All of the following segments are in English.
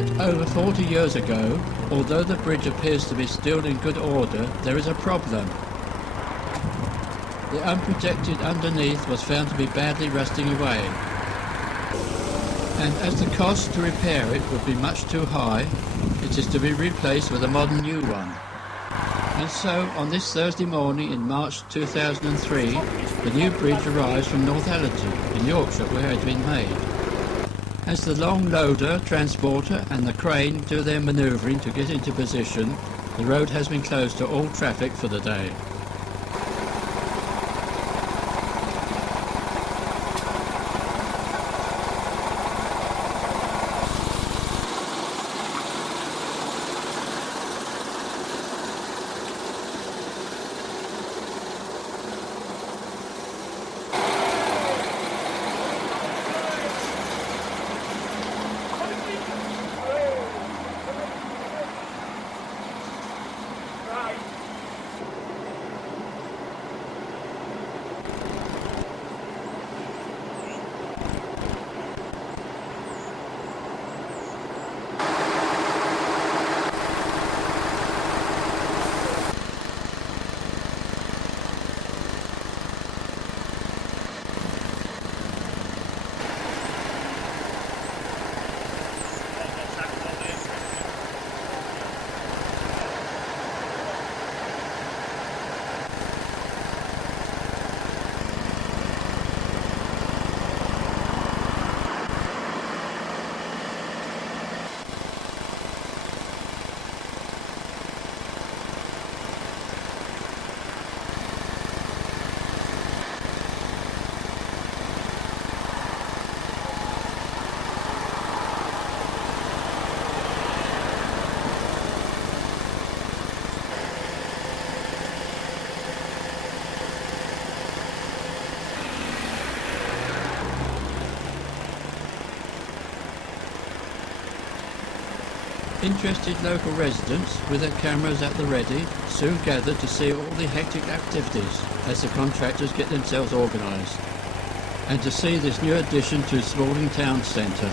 Built over 40 years ago, although the bridge appears to be still in good order, there is a problem. The unprotected underneath was found to be badly rusting away. And as the cost to repair it would be much too high, it is to be replaced with a modern new one. And so, on this Thursday morning in March 2003, the new bridge arrives from Northallerton in Yorkshire, where it had been made. As the long loader, transporter and the crane do their manoeuvring to get into position, the road has been closed to all traffic for the day. Interested local residents, with their cameras at the ready, soon gathered to see all the hectic activities as the contractors get themselves organised, and to see this new addition to Spalding Town Centre.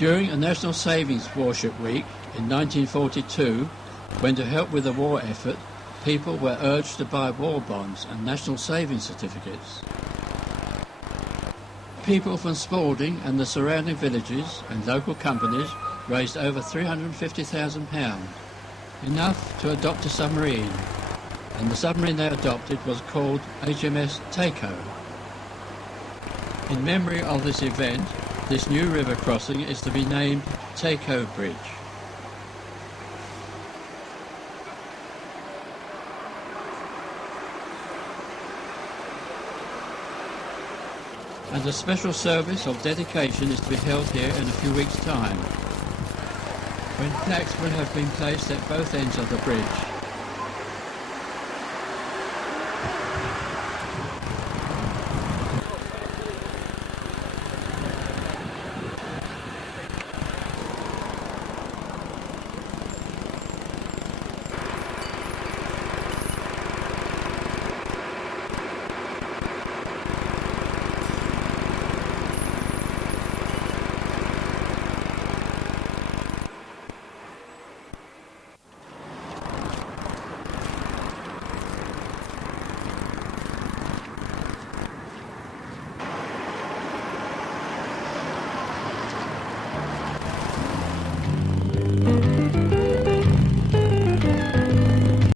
During a National Savings Warship Week in 1942, when to help with the war effort, people were urged to buy war bonds and national savings certificates. People from Spalding and the surrounding villages and local companies raised over £350,000, enough to adopt a submarine, and the submarine they adopted was called HMS Takeo. In memory of this event, this new river crossing is to be named Takeo Bridge. And a special service of dedication is to be held here in a few weeks' time, when flags will have been placed at both ends of the bridge.